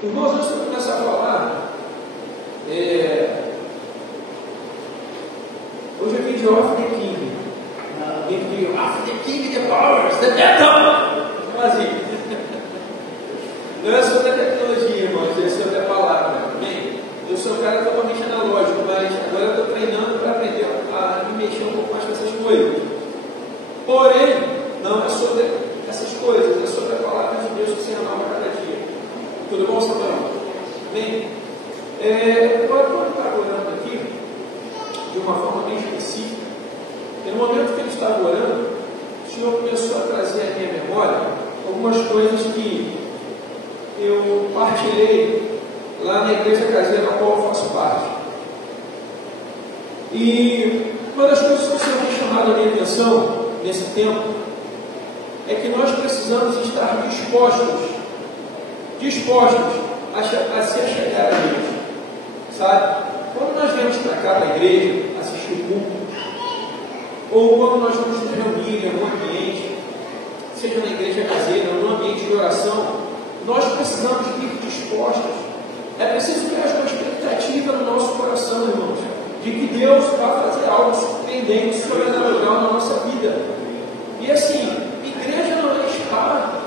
Irmãos, antes de eu começar a falar, hoje eu vim de Off the King. Off the King, the powers, the devil! Assim. Não é sobre a tecnologia, irmãos, é sobre a palavra. Amém? Eu sou um cara totalmente analógico, mas agora eu estou treinando para aprender a me mexer um pouco mais com essas coisas. Porém, não é sobre essas coisas, é sobre a palavra de Deus que se renova a cada dia. Tudo bom, Samuel? Amém? Agora, quando está orando aqui, de uma forma bem específica, e no momento que ele estava orando, o Senhor começou a trazer à minha memória algumas coisas que eu partilhei lá na igreja caseira na qual eu faço parte. E uma das coisas que o Senhor tem chamado a minha atenção nesse tempo é que nós precisamos estar dispostos a se achegar a Deus, sabe? Quando nós viemos para cá, para a igreja, assistir o culto, ou quando nós vamos nos reunir em algum ambiente, seja na igreja caseira, ou no ambiente de oração, nós precisamos ir dispostos. É preciso que haja uma expectativa no nosso coração, irmãos, de que Deus vai fazer algo surpreendente, sobrenatural na nossa vida. E assim, igreja não é spa.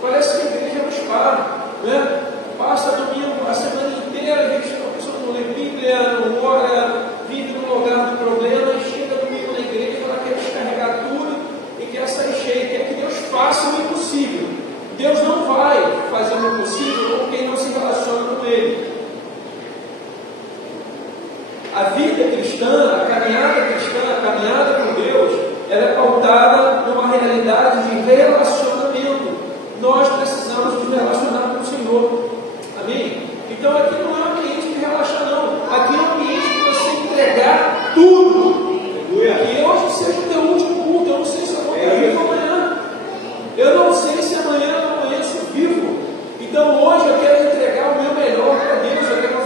Parece que a igreja é um spa, né? Passa domingo, a semana inteira, a gente não lê Bíblia, não ora, vive no lugar do problema, e chega domingo na igreja, ela quer descarregar tudo e quer sair cheia, quer que Deus faça o impossível. Deus não vai fazer o impossível com quem não se relaciona com Ele. A vida cristã, a caminhada com Deus, ela é pautada numa realidade de relacionamento. Nós precisamos nos relacionar com o Senhor. Amém? Então aqui não é um ambiente de relaxar, não. Aqui é um ambiente de você entregar tudo. Que hoje seja o teu último culto. Eu não sei se eu vou ter vivo amanhã. Eu não sei se amanhã eu amanheço vivo. Então hoje eu quero entregar o meu melhor para Deus. Eu quero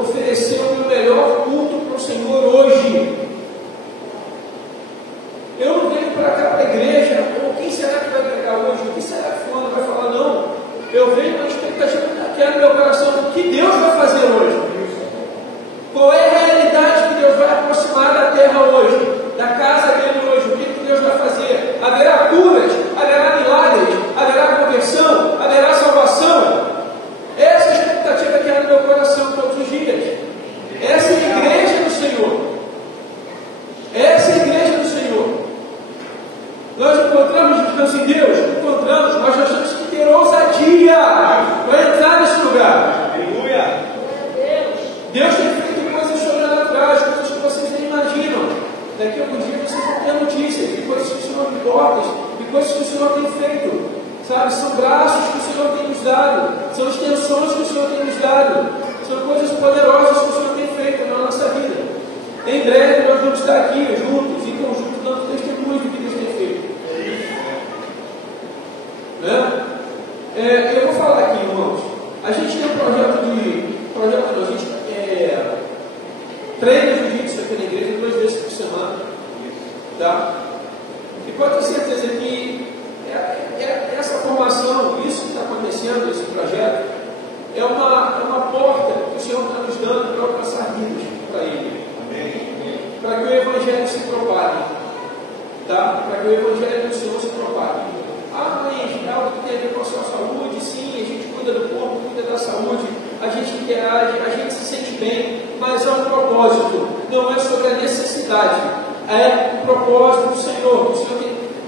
oferecer o meu melhor culto para o Senhor hoje. Eu não venho para cá, para a igreja, ou quem será que vai pregar hoje? O que será que fulano vai falar? Não. Eu venho com a expectativa que há no meu coração do que Deus vai fazer hoje. Qual é a realidade que Deus vai aproximar da terra hoje? Da casa dele hoje? O que Deus vai fazer? Haverá curas? Haverá milagres? Haverá conversão? Haverá salvação? Essa é a expectativa que há no meu coração todos os dias. Essa é a igreja do Senhor. Essa é a igreja do Senhor. Nós encontramos descanso em Deus? Encontramos, mas nós temos que ter ousadia para entrar nesse lugar. Aleluia! Deus tem feito coisas sobrenaturais, coisas que vocês nem imaginam. Daqui a alguns dias vocês vão ter notícias de coisas que o Senhor me porta, de coisas que o Senhor tem feito. Sabe, são braços que o Senhor tem nos dado, são extensões que o Senhor tem nos dado, são coisas poderosas que o Senhor tem feito na nossa vida. Em breve nós vamos estar aqui juntos, em conjunto, dando testemunho do que Deus tem feito. Né? Eu vou falar aqui, irmãos. A gente tem um a gente treina jiu-jitsu aqui na igreja 2 vezes por semana. Tá? E pode ter certeza que essa formação, isso que está acontecendo, esse projeto, é uma porta que o Senhor está nos dando para alcançar vidas para Ele. Para que o Evangelho se propague. Tá? Para que o Evangelho do Senhor se propague. Ah, mas é algo que tem a ver com a sua saúde? Sim, a gente cuida do corpo, cuida da saúde, a gente interage, a gente se sente bem, mas há um propósito. Não é sobre a necessidade, é o propósito do Senhor. O Senhor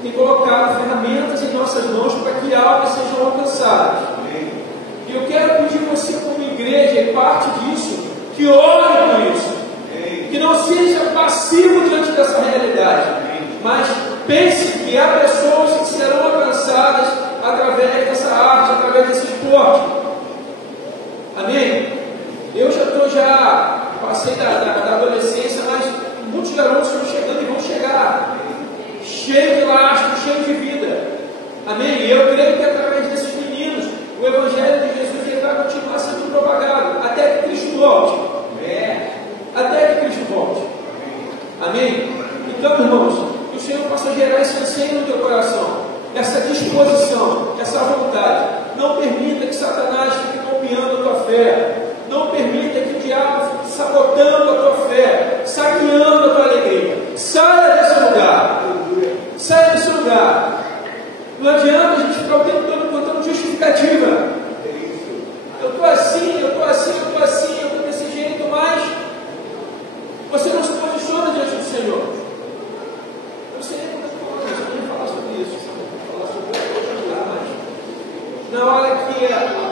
tem colocado ferramentas em nossas mãos para que almas sejam alcançadas. E eu quero pedir você, como igreja, e parte disso, que ore por isso. Que não seja passivo diante dessa realidade, mas pense que há pessoas que serão alcançadas através dessa arte, através desse esporte. Amém? Eu já passei da adolescência, mas muitos garotos estão chegando e vão chegar cheios de lastro, cheios de vida. Amém? E eu creio que através desses meninos o Evangelho de Jesus ele vai continuar sendo propagado até que Cristo volte. Até que Cristo volte. Amém? Então, irmãos, que o Senhor possa gerar esse anseio no teu coração, essa disposição, essa vontade. Não permita que Satanás fique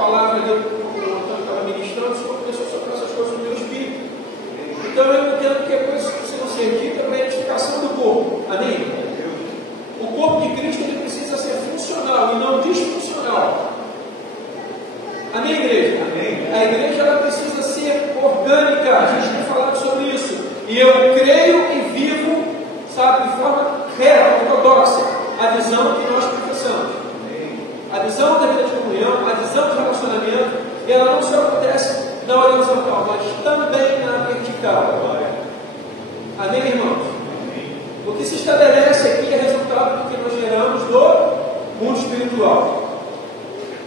palavra ali, como o Antônio estava ministrando, o Senhor começou a soprar essas coisas no meu espírito. Então eu entendo que é coisas que precisam ser ditas para a edificação do corpo. Amém? O corpo de Cristo ele precisa ser funcional e não disfuncional. Amém, igreja? Amém. A igreja ela precisa ser orgânica. A gente tem falado sobre isso. E eu creio e vivo, sabe, de forma reta, ortodoxa, a visão que nós professamos. A visão da vida de comunhão, a visão do relacionamento, e ela não só acontece na horizontal, mas também na vertical. Amém, irmãos? O que se estabelece aqui é resultado do que nós geramos do mundo espiritual.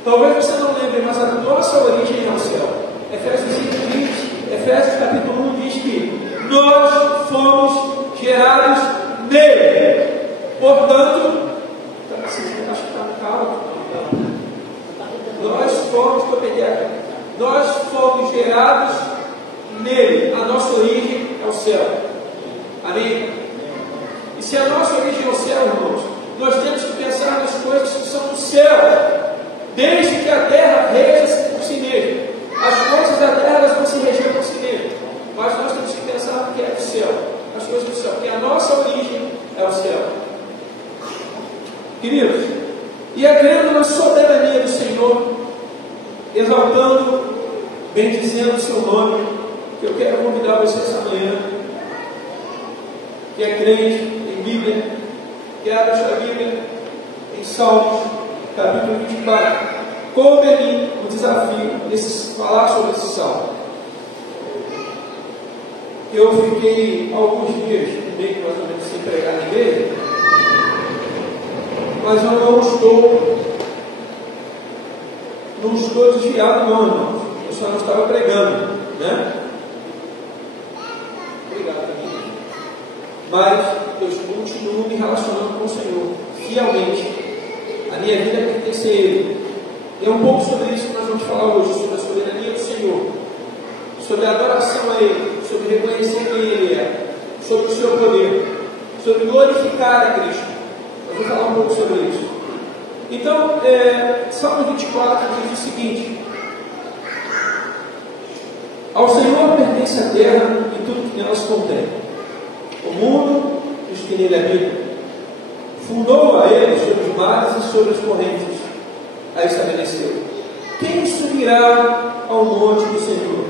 Talvez você não lembre, mas a nossa origem é o céu. Efésios capítulo 1 diz que nós fomos gerados nele. Portanto, acho que está no carro. Nós fomos gerados nele. A nossa origem é o céu. Amém? E se a nossa origem é o céu, irmãos, nós temos que pensar nas coisas que são do céu. Desde que a terra reja-se por si mesma. As coisas da terra elas vão se reger por si mesmas. Mas nós temos que pensar no que é do céu. As coisas do céu. Porque a nossa origem é o céu. Queridos, e crendo na soberania do Senhor, exaltando, bendizendo o seu nome, que eu quero convidar você essa manhã, que é crente em Bíblia, que abre a sua Bíblia em Salmos, capítulo 24. Coube a mim o desafio de falar sobre esse salmo. Eu fiquei alguns dias, meio mais ou menos, sem pregar na igreja, mas eu não estou desviado, não, irmãos. Eu só não estava pregando, né? Obrigado, amigo. Mas eu continuo me relacionando com o Senhor, fielmente. A minha vida pertence a Ele. E é um pouco sobre isso que nós vamos falar hoje, sobre a soberania do Senhor, sobre a adoração a Ele, sobre reconhecer quem Ele é, sobre o seu poder, sobre glorificar a Cristo. Nós vamos falar um pouco sobre isso. Então, Salmo 24 diz o seguinte: ao Senhor pertence a terra e tudo que nela se contém, o mundo e os que nele habitam. Fundou a Ele sobre os mares e sobre as correntes, a estabeleceu. Quem subirá ao monte do Senhor?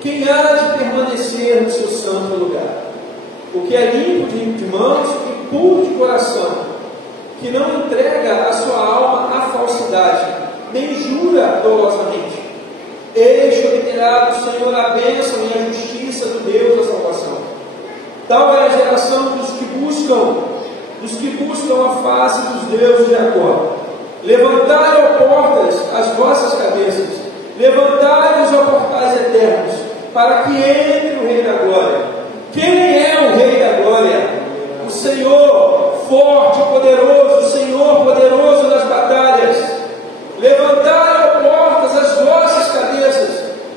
Quem há de permanecer no seu santo lugar? O que é limpo de mãos e puro de coração, que não entrega a sua alma à falsidade, nem jura dolosamente. Este obterá do Senhor a bênção e a justiça do Deus da salvação. Tal é a geração dos que buscam a face dos deuses de Jacó. Levantai, ó portas, as vossas cabeças, levantai-os, ó portais eternos, para que entre o Rei da Glória. Quem é o Rei da Glória? O Senhor forte e poderoso, o Senhor poderoso nas batalhas. Levantai, ó portas, as vossas cabeças,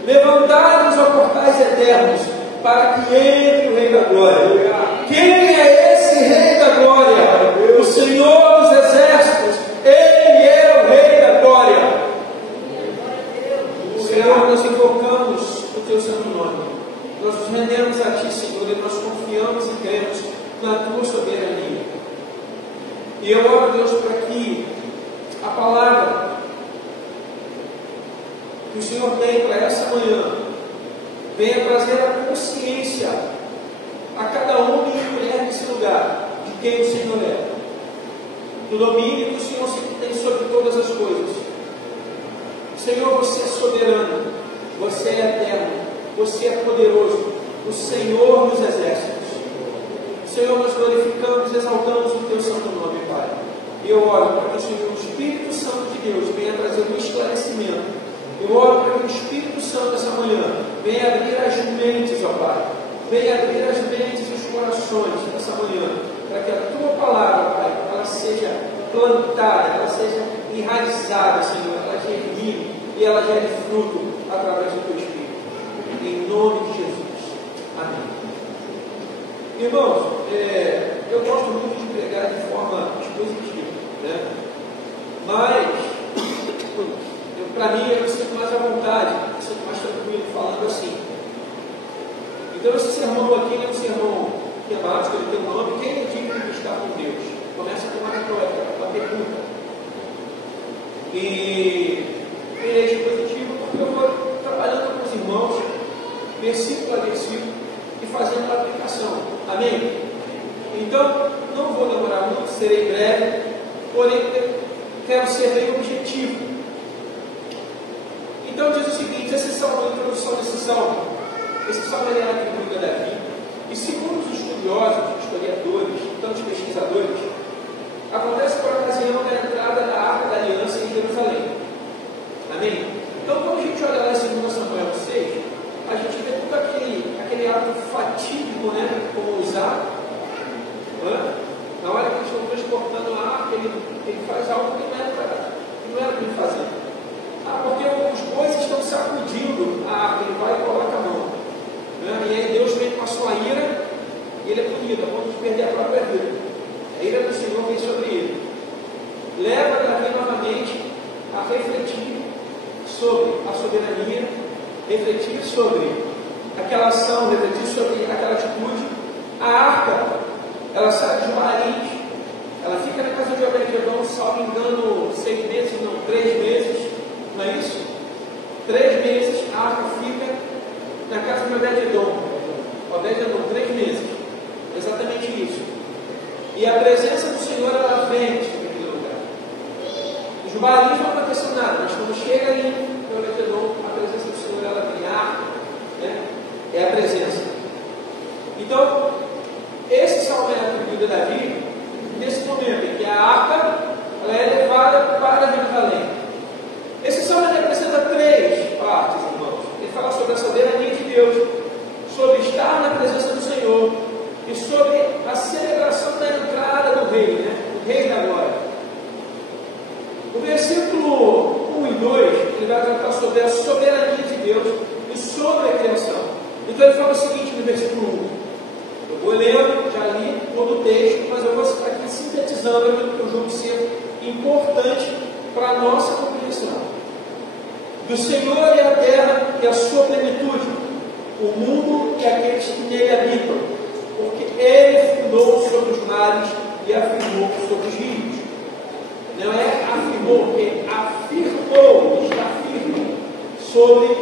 levantai-os, ó portais eternos, para que entre o Rei da Glória. Quem é esse Rei da Glória? O Senhor dos exércitos. Ele é o Rei da Glória. Senhor, nós invocamos o Teu santo nome. Nós nos rendemos a Ti, Senhor, e nós confiamos e cremos na Tua soberania. E eu oro, Deus, para que a palavra que o Senhor tem para essa manhã venha trazer a consciência a cada homem e mulher nesse lugar de quem o Senhor é, do domínio que o Senhor tem sobre todas as coisas. Senhor, você é soberano, você é eterno, você é poderoso, o Senhor dos exércitos. Senhor, nós glorificamos e exaltamos o Teu santo nome, Pai. E eu oro para que o Senhor, o Espírito Santo de Deus, venha trazer um esclarecimento. Eu oro para que o Espírito Santo essa manhã venha abrir as mentes, ó Pai. Venha abrir as mentes e os corações nessa manhã, para que a Tua palavra, Pai, ela seja plantada, ela seja enraizada, Senhor, ela germine e ela gere fruto através do Teu Espírito. Em nome de Jesus. Amém. Irmãos, eu gosto muito de pregar de forma expositiva, né? Mas eu para mim, eu me sinto mais à vontade, me sinto mais tranquilo falando assim. Então, esse sermão aqui é um sermão temático, ele tem um nome: quem é digno de estar com Deus? Começa com uma pergunta. E ele é dispositivo porque eu vou trabalhando com os irmãos, versículo a versículo, e fazendo a aplicação. Amém? Então, não vou demorar muito, serei breve, porém quero ser bem objetivo. Então diz o seguinte: esse salmo, a introdução desse salmo é atribuído a Davi, e segundo os estudiosos, historiadores, tantos pesquisadores, acontece por ocasião da entrada da Arca da Aliança em Jerusalém. Amém? Então, quando a gente olha lá em 2 Samuel 6, a gente vê todo aquele ato fatídico, né, como usar. Na hora que eles estão transportando a arca, ele faz algo que não era para ele fazer. Porque os bois estão sacudindo a arca, ele vai e coloca a mão. E aí Deus vem com a sua ira, e ele é punido, a ponto de perder a própria vida. A ira do Senhor vem sobre ele. Leva Davi novamente a refletir sobre a soberania, refletir sobre aquela ação, refletir sobre aquela atitude. A arca, ela sai de Baarins, ela fica na casa de Obed-Edom, salvo engano, 6 meses, não, 3 meses, não é isso? 3 meses a arca fica na casa de Obed-Edom. Obed-Edom, 3 meses, exatamente isso. E a presença do Senhor, ela vem naquele lugar. Os Baarins não aconteceu nada, mas quando chega ali em Obed-Edom, a presença do Senhor, ela vem, a arca, né? É a presença. Então, esse salmo é atribuído a Davi nesse momento em que a arca ela é levada para Jerusalém. Esse salmo representa 3 partes, irmãos. Ele fala sobre a soberania de Deus, sobre estar na presença do Senhor e sobre a celebração da entrada do Rei, né? O Rei da Glória. O versículo 1 e 2 ele vai tratar sobre a soberania de Deus e sobre a criação. Então ele fala o seguinte no versículo 1. Eu vou lendo, já li todo o texto, mas eu vou estar aqui sintetizando aquilo que eu julgo ser importante para a nossa compreensão. Do Senhor é a terra e a sua plenitude, o mundo e aqueles que nele habitam, porque Ele fundou sobre os mares e afirmou sobre os rios. Não é afirmou, porque afirmou, está firme sobre,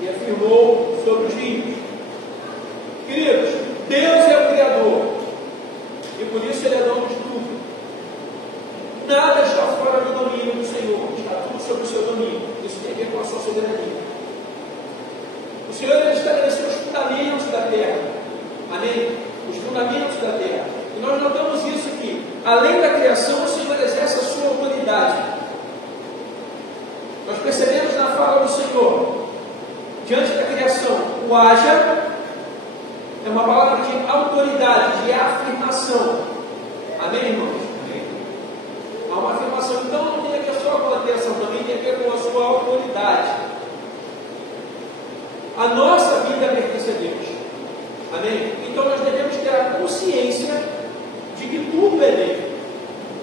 e afirmou sobre os rios. Queridos, Deus é o Criador, e por isso Ele é dono de tudo. Nada está fora do domínio do Senhor, está tudo sob o seu domínio. Isso tem a ver com a sua soberania. O Senhor ele estabeleceu os fundamentos da terra. Amém? Os fundamentos da terra. E nós notamos isso aqui. Além da criação, o Senhor exerce a sua autoridade. Nós percebemos na fala do Senhor, diante da criação, o haja é uma palavra de autoridade, de afirmação. Amém, irmãos? Amém. Há uma afirmação. Então não tem a ver só com a criação, também tem a ver com a sua autoridade. A nossa vida pertence a Deus. Amém? Então nós devemos ter a consciência de que tudo é dele.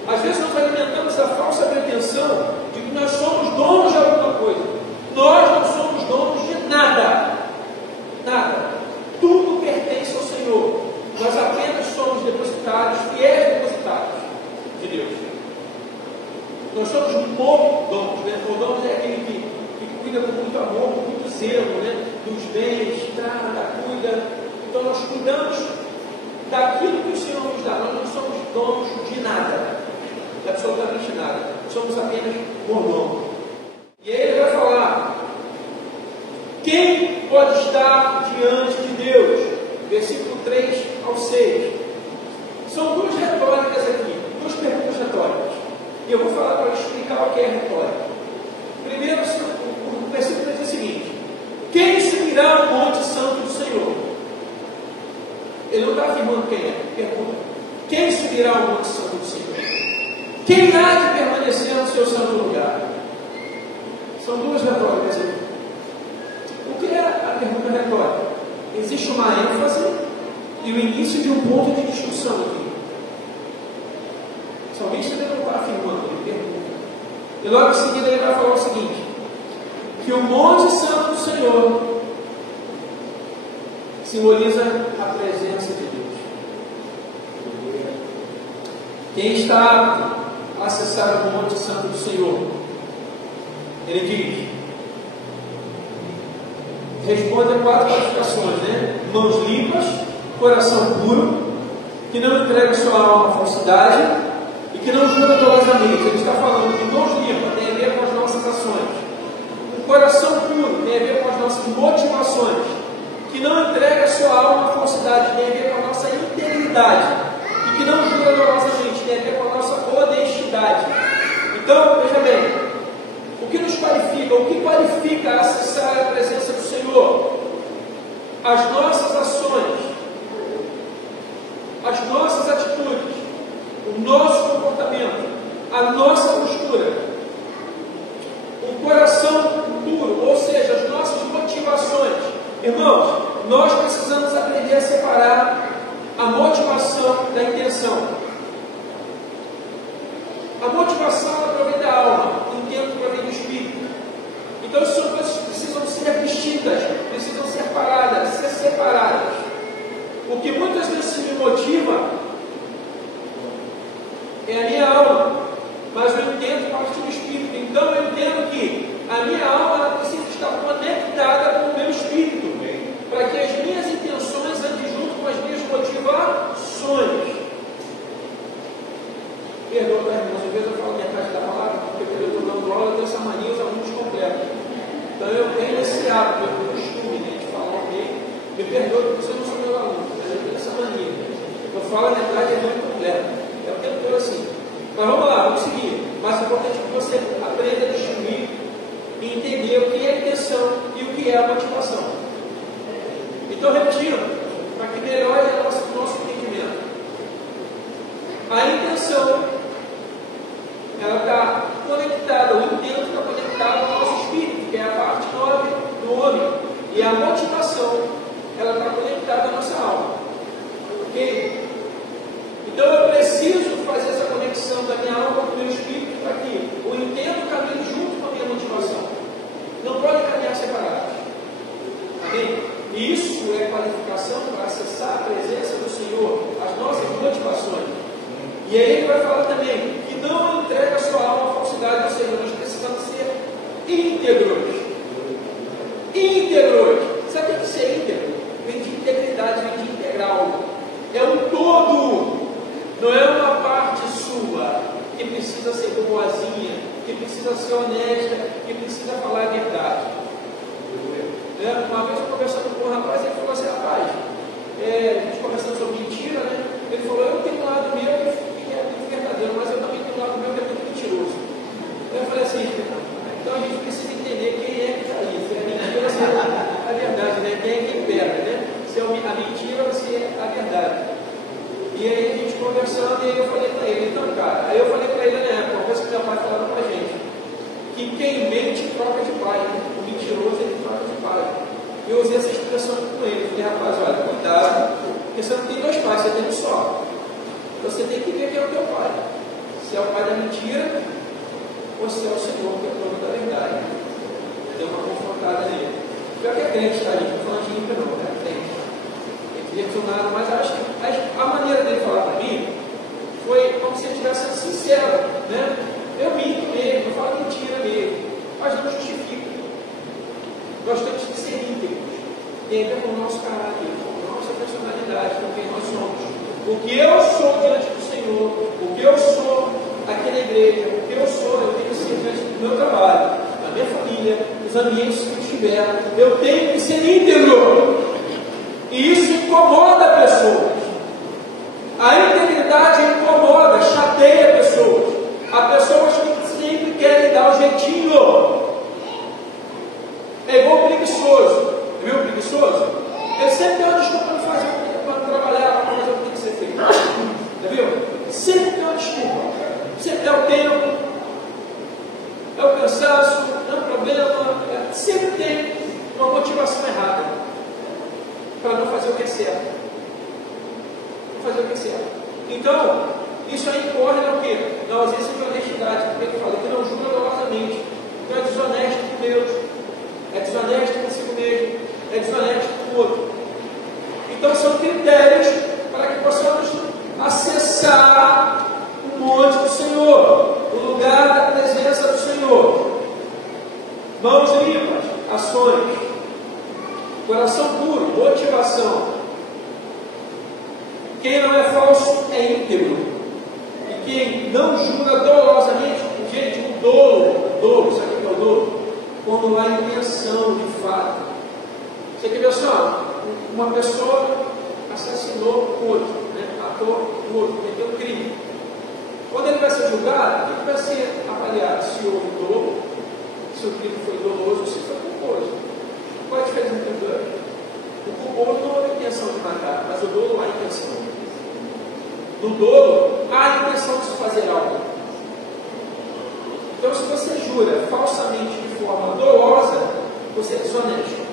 Às vezes nós alimentamos a falsa pretensão de que nós somos donos de alguma coisa. Nós não somos donos de nada. Nada. Tudo pertence ao Senhor. Nós apenas somos depositários, fiéis depositários de Deus. Nós somos mordomos, né? Mordomos é aquele que cuida com muito amor, com muito zelo, né? Dos bens, trata, cuida. Então nós cuidamos daquilo que o Senhor nos dá. Nós não somos donos de nada, de absolutamente nada. Somos apenas mordomos. E aí ele vai falar: quem pode estar diante de Deus? Versículo 3 ao 6. São duas retóricas aqui, duas perguntas retóricas. E eu vou falar para explicar o que é retórica. Primeiro, o versículo diz o seguinte: quem subirá ao monte santo do Senhor? Ele não está afirmando quem é. Pergunta: quem subirá ao monte santo do Senhor? Quem há de permanecer no seu santo lugar? São duas retóricas aqui. O que é a pergunta retórica? Existe uma ênfase e o início de um ponto de discussão aqui. O salmista não está afirmando, ele pergunta: E logo em seguida ele vai falar o seguinte: que o monte santo do Senhor simboliza a presença de Deus. Quem está apto a acessar o monte santo do Senhor? Ele diz, responde a 4 qualificações, né? Mãos limpas, coração puro, que não entrega sua alma à falsidade e que não jura dolosamente. Ele está falando que mãos limpas tem a ver com as nossas ações. O coração puro tem a ver com as nossas motivações. Que não entrega sua alma à falsidade tem a ver com a nossa integridade. E que não jura dolosamente tem a ver com a nossa honestidade. Então, veja bem, o que nos qualifica, o que qualifica acessar a presença do Senhor? As nossas ações, as nossas atitudes, o nosso comportamento, a nossa postura, o coração puro, ou seja, as nossas motivações. Irmãos, nós precisamos aprender a separar a motivação da intenção. A motivação ela provém da alma, o intento provém do espírito. Então, essas são coisas que precisam ser distintas, precisam ser paradas, ser separadas. O que muitas vezes me motiva é a minha alma, mas o intento parte do espírito. Então, eu entendo que a minha alma ela precisa estar conectada com o meu espírito, para que as minhas intenções andem junto com as minhas motivações. Perdoa, tá, irmãos? Às vezes eu falo minha caixa da palavra, porque eu estou dando aula, eu tenho essa mania, os alunos completos. Então eu tenho esse hábito, eu tenho costume de falar, ok? Me perdoa porque você não sou meu aluno, mas eu tenho essa mania. Eu falo a metade é muito completa. É o tempo todo assim. Mas vamos lá, vamos seguir. Mas é importante que você aprenda a distinguir e entender o que é a intenção e o que é a motivação. Então, repetindo, para que melhore o nosso entendimento. A intenção ela está conectada, o intento está conectado ao nosso espírito, que é a parte nobre do homem. E a motivação, ela está conectada à nossa alma. Ok? Então eu preciso fazer essa conexão da minha alma com o meu espírito para que o intento caminhe junto com a minha motivação. Não pode caminhar separados. Amém? E isso é qualificação para acessar a presença do Senhor, as nossas motivações. E aí ele vai falar também que não entrega a sua alma à falsidade, ou seja, nós precisamos ser íntegros. Íntegros. Sabe o que ser íntegro? Vem de integridade, vem de integral. É um todo. Não é uma parte sua que precisa ser boazinha, que precisa ser honesta, que precisa falar a verdade. Uma vez eu conversando com um rapaz, ele falou assim, rapaz, a gente conversando sobre mentira, né? Ele falou, eu tenho um lado meu que é muito verdadeiro, mas eu também tenho um lado meu que é muito mentiroso. Eu falei assim, então a gente precisa entender quem é que está aí. Se é a mentira, se é a verdade, né? Quem é quem pega, né? Se é a mentira ou se é a verdade. E aí a gente conversando, e aí eu falei para ele, então cara, aí eu falei para ele na época, uma coisa que meu pai falava para a gente, que quem mente troca de pai, né? O mentiroso ele troca de pai. Eu usei essa expressão com ele, falei, rapaz, olha, cuidado, porque você não tem 2 pais, você tem um só. Então você tem que ver quem é o teu pai. Se é o pai da mentira, ou se é o Senhor, que é o dono da verdade. Deu uma confrontada nele. Pior que é crente, tá? A gente não falando de ímpio não, é crente. Direcionado, mas acho que a maneira dele falar para mim foi como se ele estivesse sendo sincero, né? Eu minto mesmo, eu falo mentira mesmo, mas não justifica. Nós temos que ser íntegros, tem a ver com o nosso caráter, com a nossa personalidade, com quem nós somos. O que eu sou diante do Senhor, o que eu sou aqui na igreja, o que eu sou, eu tenho que ser diante do meu trabalho, da minha família, dos ambientes que eu estiver, eu tenho que ser íntegro. E isso incomoda pessoas. A integridade incomoda, chateia pessoas. Há pessoas que sempre querem dar o jeitinho. É igual o preguiçoso. Viu o preguiçoso? Ele sempre tem uma desculpa para fazer, para trabalhar, para fazer o que tem que ser feito. Já viu? Sempre tem uma desculpa. Sempre é o tempo, é o cansaço, é um problema. Sempre tem uma motivação errada para não fazer o que é certo. Não fazer o que é certo. Então, isso aí incorre no quê? Na ausência de honestidade. Porque ele fala que não jura desoneste com o outro. Então são critérios para que possamos acessar o monte do Senhor, o lugar da presença do Senhor. Mãos limpas, ações. Coração puro, motivação. Quem não é falso é íntegro. E quem não jura dolosamente, gente, o dolo, sabe o que é o dolo? Quando há intenção de fato. Você quer ver só? Uma pessoa assassinou o outro, né? Matou o outro, cometeu um crime. Quando ele vai ser julgado, ele vai ser avaliado se houve dolo, se o crime foi doloso, se foi culposo. Qual é a diferença entre os dois? O culposo não houve intenção de matar, mas o dolo há intenção. No dolo, há intenção de se fazer algo. Então, se você jura falsamente de forma dolosa, você é desonesto.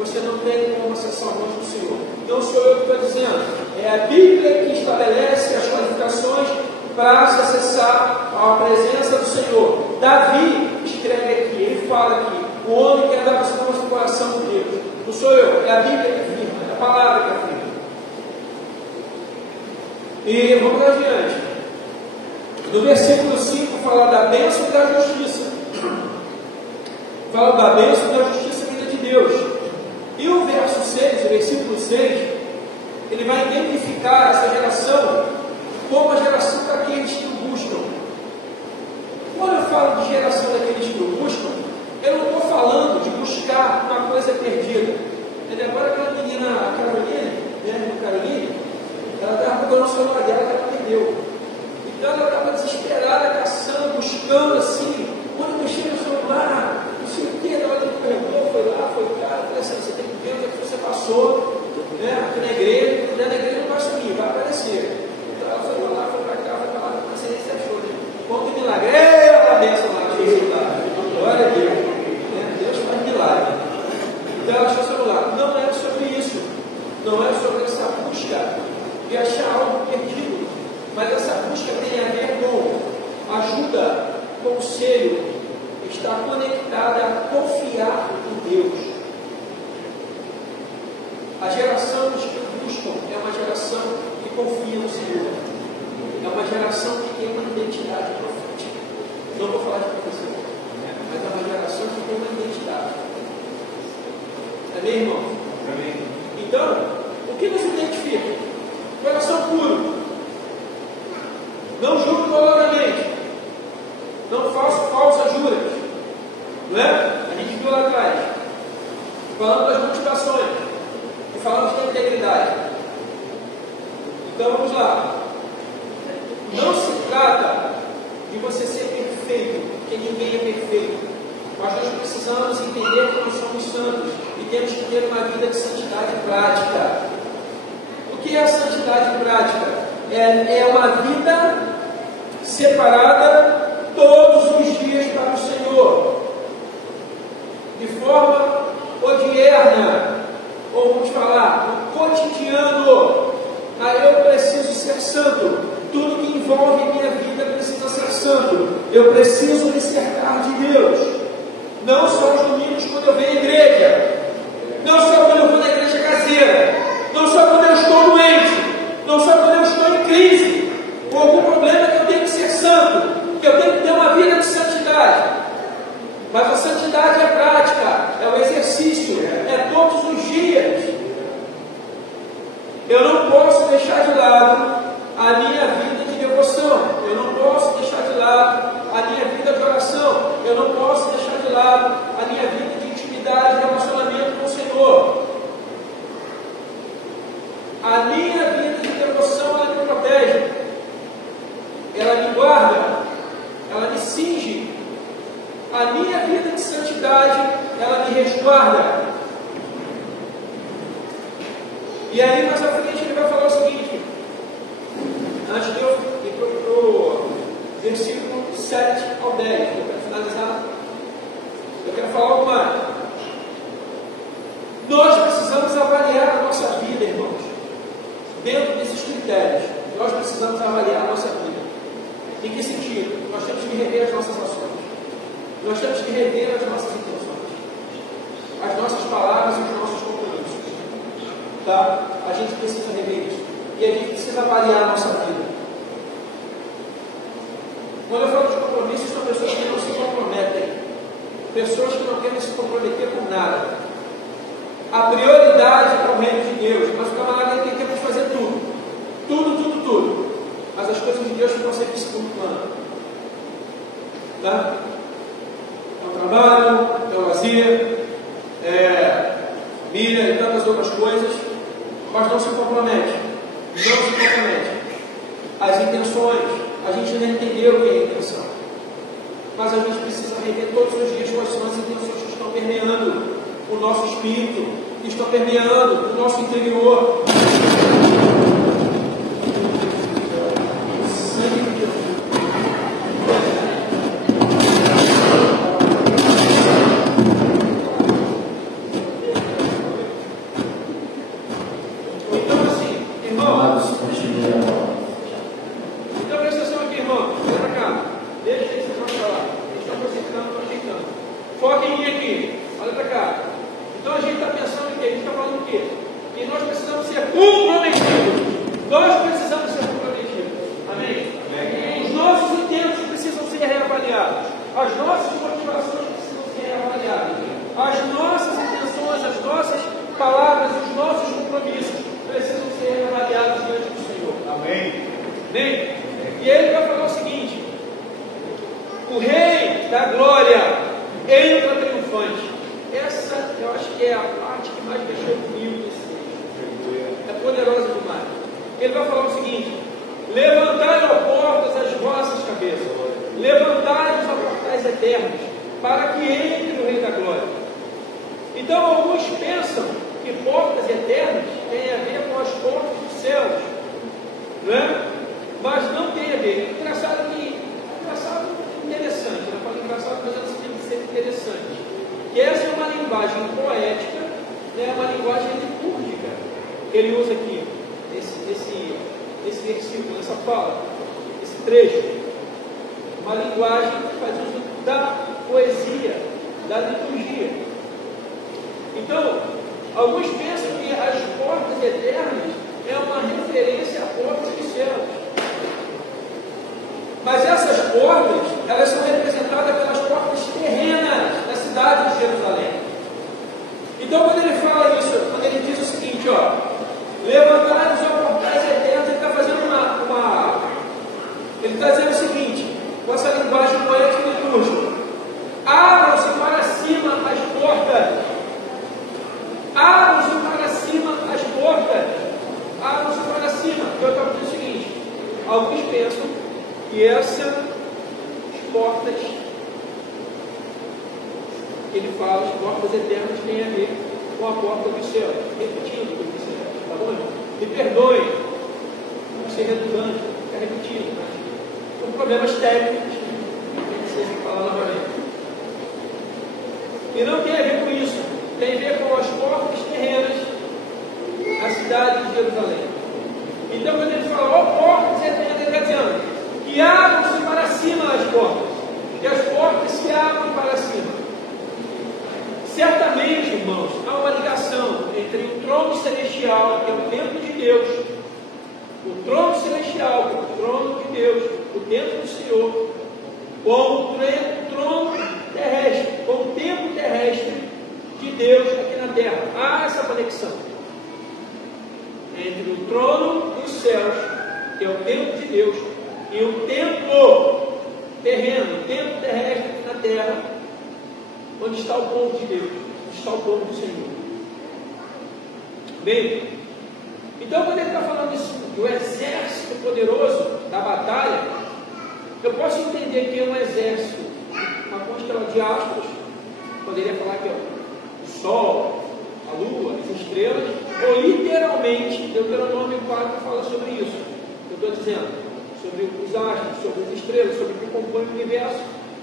Você não tem como acessar o monte do Senhor. Não sou eu que estou dizendo. É a Bíblia que estabelece as qualificações para se acessar a presença do Senhor. Davi escreve aqui, ele fala aqui, o homem que anda nas mãos do coração de Deus. Não sou eu, é a Bíblia que afirma, é a palavra que afirma. E vamos adiante. No versículo 5 fala da bênção e da justiça. Fala da bênção e da justiça vinda de Deus. E o verso 6, o versículo 6, ele vai identificar essa geração como a geração daqueles que o buscam. Quando eu falo de geração daqueles que o buscam, eu não estou falando de buscar uma coisa perdida. Agora aquela menina, a Caroline, né, a Caroline, ela estava procurando o celular dela que ela perdeu. Então ela estava desesperada, caçando, buscando assim, quando mexia no celular, não sei o que, ela perguntou, foi lá, foi cá, falei assim, você tem que ver onde é que você passou, né, aqui na igreja, na igreja não vai sumir, vai aparecer. Então ela foi para lá, foi para cá, foi para lá, não sei se achou, né? Conta o milagre, a bênção lá, que você está, glória a Deus, né? Deus faz milagre. Então ela achou o celular, não é sobre isso, não é sobre essa busca de achar algo perdido, mas essa busca tem a ver com ajuda, conselho, estar conectada a confiar em Deus. A geração dos que buscam é uma geração que confia no Senhor, é uma geração que tem uma identidade profética. Não vou falar de profecia, mas é uma geração que tem uma identidade. Amém, irmão? Amém. Então, o que nos identifica? Coração puro. Não juro dolorosamente. Não faço falsas juras. Não é? A gente viu lá atrás. Falando das motivações. E falamos da integridade. Então vamos lá. Não se trata de você ser perfeito, porque ninguém é perfeito. Mas nós precisamos entender que nós somos santos e temos que ter uma vida de santidade prática. O que é a santidade prática? É uma vida separada todos os dias para o Senhor, de forma odierna, ou vamos falar, no cotidiano. Aí eu preciso ser santo. Tudo que envolve minha vida precisa ser santo. Eu preciso me cercar de Deus. Não só os domingos quando eu venho à igreja, não só quando eu vou na igreja caseira, não só quando eu estou doente, não só quando eu estou em crise, com algum problema que eu tenho que ser santo, que eu tenho que ter uma vida de santidade. Mas a santidade é prática, é o exercício, é todos os dias. Eu não posso deixar de lado a minha vida de devoção, eu não posso deixar de lado a minha vida de oração, eu não posso deixar de lado a minha vida de intimidade e relacionamento com o Senhor. A minha vida de devoção, ela me protege, ela me guarda, ela me cinge. A minha vida de santidade, ela me resguarda. E aí mais à frente ele vai falar o seguinte, antes de eu ir para o versículo 7 ao 10, eu quero finalizar, eu quero falar algo mais. Nós precisamos avaliar a nossa vida, irmãos, dentro desses critérios. Nós precisamos avaliar a nossa vida. Em que sentido? Nós temos que rever as nossas ações, nós temos que rever as nossas intenções, as nossas palavras e os nossos não querem se comprometer com nada. A prioridade é o reino de Deus. Mas o camarada tem tempo de fazer tudo. Tudo. Mas as coisas de Deus ficam sempre em segundo plano. Tá? É o trabalho, é o lazer, é família e tantas outras coisas, mas não se compromete. As intenções, a gente não entendeu o que é a intenção. Mas a gente precisa rever todos os dias quais são as intenções que estão permeando o nosso espírito, que estão permeando o nosso interior.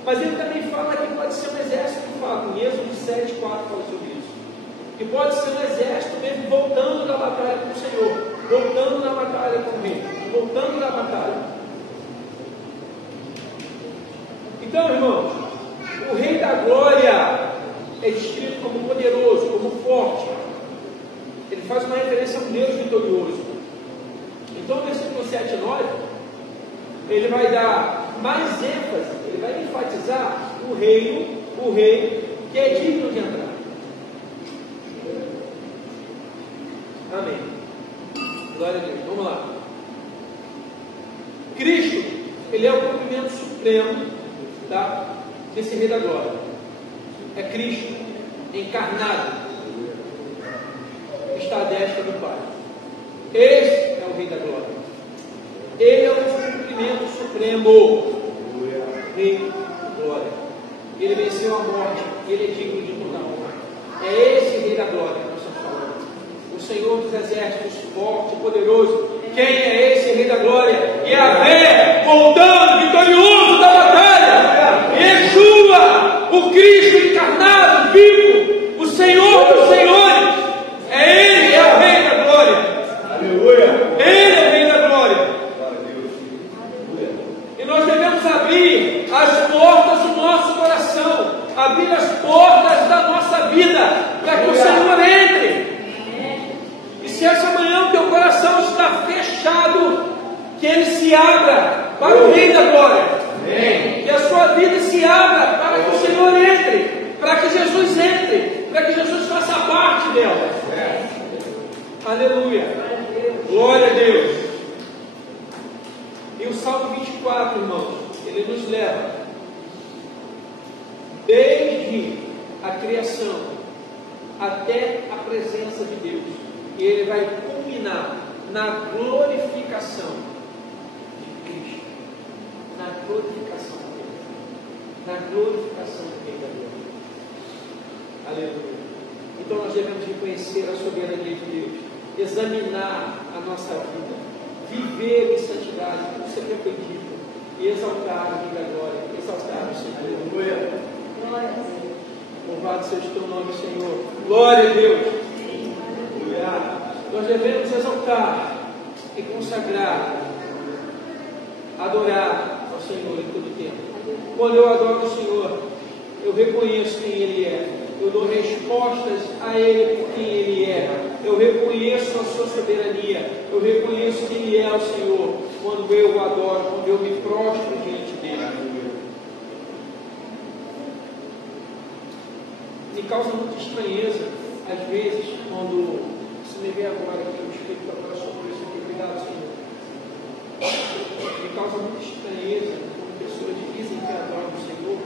Mas ele também fala que pode ser um exército de fato. Em Êxodo 7:4 fala sobre isso. Que pode ser um exército mesmo voltando da batalha com o Senhor, voltando na batalha com o Rei, voltando na batalha. Então, irmãos, o Rei da Glória é descrito como poderoso, como forte. Ele faz uma referência a um Deus vitorioso. Então, no versículo 7 e 9, ele vai dar mais ênfase, ele vai enfatizar o rei, que que é digno de entrar. Amém. Glória a Deus. Vamos lá. Cristo, Ele é o cumprimento supremo, tá, desse Rei da Glória. É Cristo encarnado, que está à destra do Pai. Esse é o Rei da Glória. Ele é o cumprimento supremo. Rei da Glória. Ele venceu a morte. Ele é digno de toda honra. É esse Rei da Glória que nós estamos falando. O Senhor dos Exércitos, forte e poderoso. Quem é esse Rei da Glória? Yahvé, voltando, vitorioso da batalha. Yeshua, o Cristo encarnado, vivo, o Senhor dos Senhores. É Ele, é o Rei da Glória. Aleluia. Ele é o Rei da Glória. E nós devemos abrir as portas do nosso coração, abrir as portas da nossa vida, para que o Senhor entre. E se essa manhã o teu coração está fechado, que ele se abra para o Rei da Glória. Amém. Que a sua vida se abra para que o Senhor entre, para que Jesus entre, para que Jesus faça parte dela. Aleluia. Glória a Deus. E o Salmo 24, irmãos, ele nos leva desde a criação até a presença de Deus. E ele vai culminar na glorificação de Cristo, na glorificação de Deus, na glorificação do Rei da Glória. Aleluia. Então nós devemos reconhecer a soberania de Deus, examinar a nossa vida, viver em santidade, como sempre foi dito, e exaltar o Rei da Glória, exaltar o Senhor. Aleluia. Glória a Deus. Louvado seja o teu nome, Senhor. Glória a Deus. Nós devemos exaltar e consagrar, adorar ao Senhor em todo tempo. Quando eu adoro o Senhor, eu reconheço quem Ele é. Eu dou respostas a Ele por quem Ele é. Eu reconheço a sua soberania. Eu reconheço quem Ele é o Senhor. Quando eu o adoro, quando eu me prostro diante dEle. Me causa muita estranheza, às vezes, quando se me vê agora que o Espírito da oração por isso aqui, obrigado, Senhor. Me causa muita estranheza quando pessoas dizem que adoram o Senhor,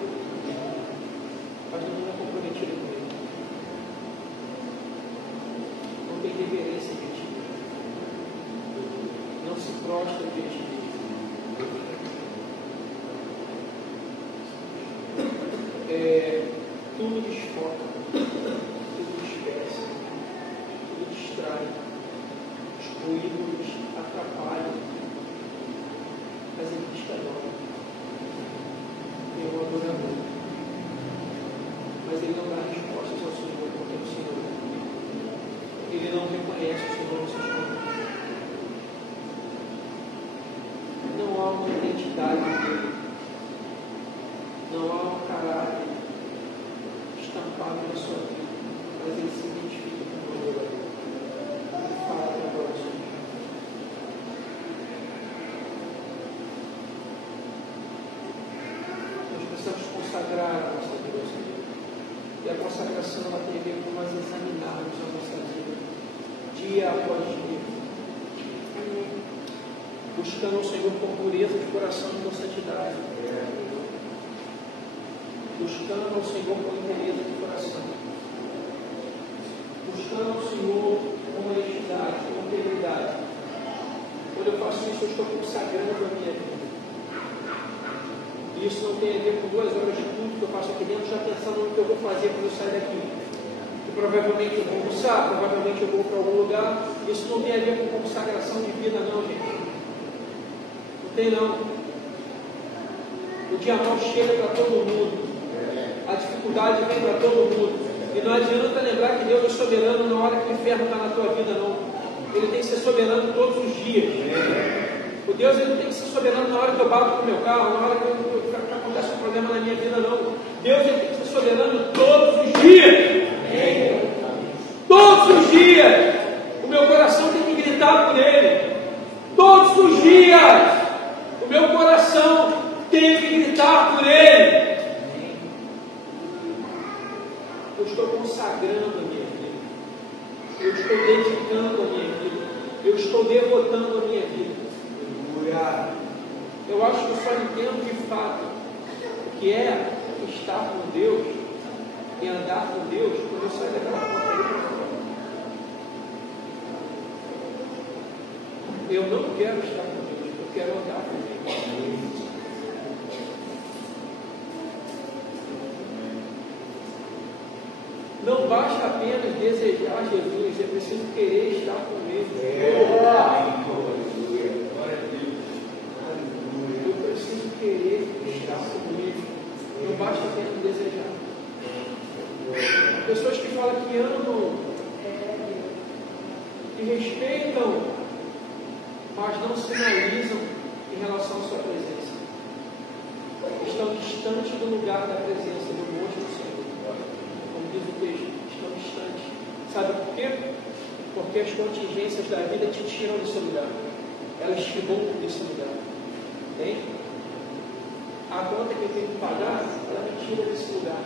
mas não é comprometido com Ele. Não tem reverência de Ti. Não se prostra diante de Ti. Tudo desfoca, tudo dispersa, tudo distrai, os ruídos atrapalham, mas ele diz que adora. É um adorador, mas ele não dá respostas ao Senhor, porque o Senhor, ele não reconhece o Senhor nos seus caminhos. Não há uma identidade dele, não há um caráter estampado na sua vida, mas ele se identifica com o adorador. Ele fala que adora o Senhor. Nós precisamos consagrar a nossa vida ao Senhor. E a consagração ela tem a ver com nós examinarmos a nossa vida dia após dia, buscando o Senhor com pureza de coração e com santidade. Buscando ao Senhor com inteireza de coração, buscando ao Senhor com honestidade, com integridade. Quando eu faço isso, eu estou consagrando a minha vida. E isso não tem a ver com 2 horas de culto que eu faço aqui dentro, já pensando no que eu vou fazer quando eu sair daqui. E provavelmente eu vou almoçar, provavelmente eu vou para algum lugar. Isso não tem a ver com consagração de vida, não, gente. Não tem, não. O dia mal chega para todo mundo. A dificuldade vem para todo mundo. E não adianta lembrar que Deus é soberano na hora que o inferno está na tua vida, não. Ele tem que ser soberano todos os dias. O Deus ele tem que ser soberano na hora que eu bato com o meu carro, na hora que acontece um problema na minha vida, não. Deus ele tem que ser soberano todos os dias. Todos os dias. O meu coração tem que gritar por Ele. Todos os dias. O meu coração tem que gritar por Ele. eu estou consagrando a minha vida, eu estou dedicando a minha vida, eu estou devotando a minha vida. Eu acho que eu só entendo de fato o que é estar com Deus e andar com Deus quando eu saio daquela portaria para fora. Eu não quero estar com Deus, eu quero andar com Deus. Não basta apenas desejar Jesus, é preciso querer estar com Ele. Eu preciso querer estar com Ele. Não basta apenas desejar. Pessoas que falam que amam, que respeitam, mas não sinalizam em relação à sua presença. Estão distantes do lugar da presença, do monte do Senhor. Como diz o texto, estão distantes. Sabe por quê? Porque as contingências da vida te tiram desse lugar. Elas te roubam desse lugar. Entende? A conta que eu tenho que pagar, ela me tira desse lugar.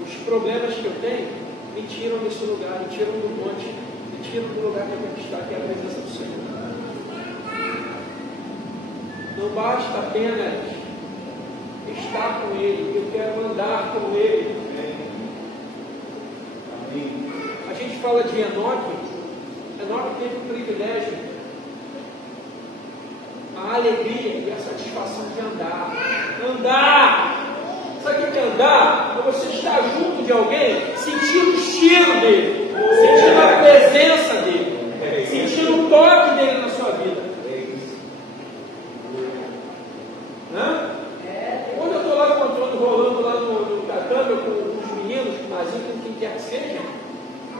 Os problemas que eu tenho me tiram desse lugar, me tiram do monte, me tiram do lugar que eu tenho que estar, que é a presença do Senhor. Não basta apenas estar com Ele, eu quero andar com Ele. A gente fala de Enoque. Enoque teve o privilégio, a alegria e a satisfação de andar. Andar! Sabe o que é andar? É você estar junto de alguém, sentindo o cheiro dele, sentindo a presença dele, sentindo o toque dele na sua vida. Quando eu estou lá com o Antônio rolando lá no tatame, com os meninos, com o Mazinho, com quem quer que seja,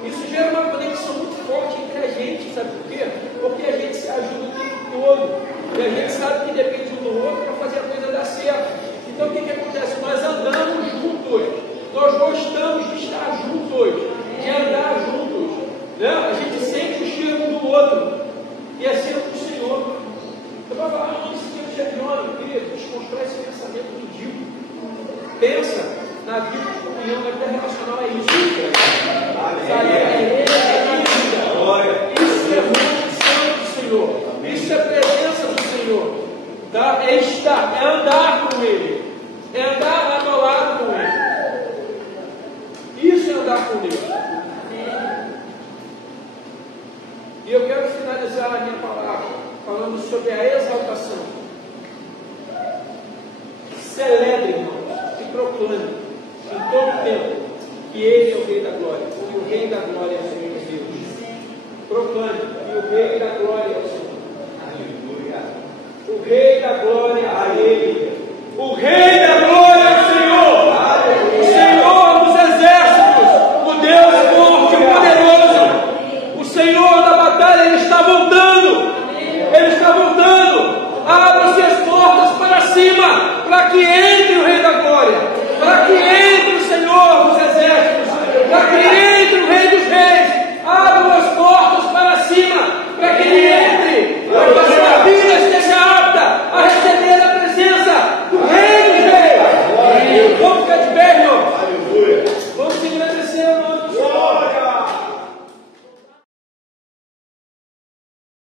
isso gera uma conexão muito forte entre a gente, sabe por quê? Porque a gente se ajuda o tempo todo, e a gente sabe que depende um do outro para fazer a coisa dar certo. Então o que acontece? Nós andamos juntos, nós gostamos de estar juntos, de andar juntos, né? A gente sente o cheiro um do outro, e é sempre o Senhor. Você vai falar, não, esse cheiro de homem, querido, desconstrói esse pensamento ridículo. Pensa na vida de comunhão, na vida relacional, é isso. Isso é função do Senhor, isso é presença do Senhor, tá? É estar, é andar com Ele, é andar lado a lado com Ele. Isso é andar com Deus. E eu quero finalizar a minha palavra falando sobre a exaltação. Celebre, irmãos, e proclame em todo o tempo que Ele é o Rei da Glória, e o Rei da Glória é o Senhor Deus. Proclame que o Rei da Glória é o Senhor. O Rei da Glória a Ele. O Rei da Glória é o Senhor. O Senhor dos exércitos, o Deus forte e poderoso, o Senhor da batalha, Ele está voltando. Ele está voltando. Abram-se as portas para cima, para que entre o Rei da Glória, para que entre o Senhor dos exércitos, para que entre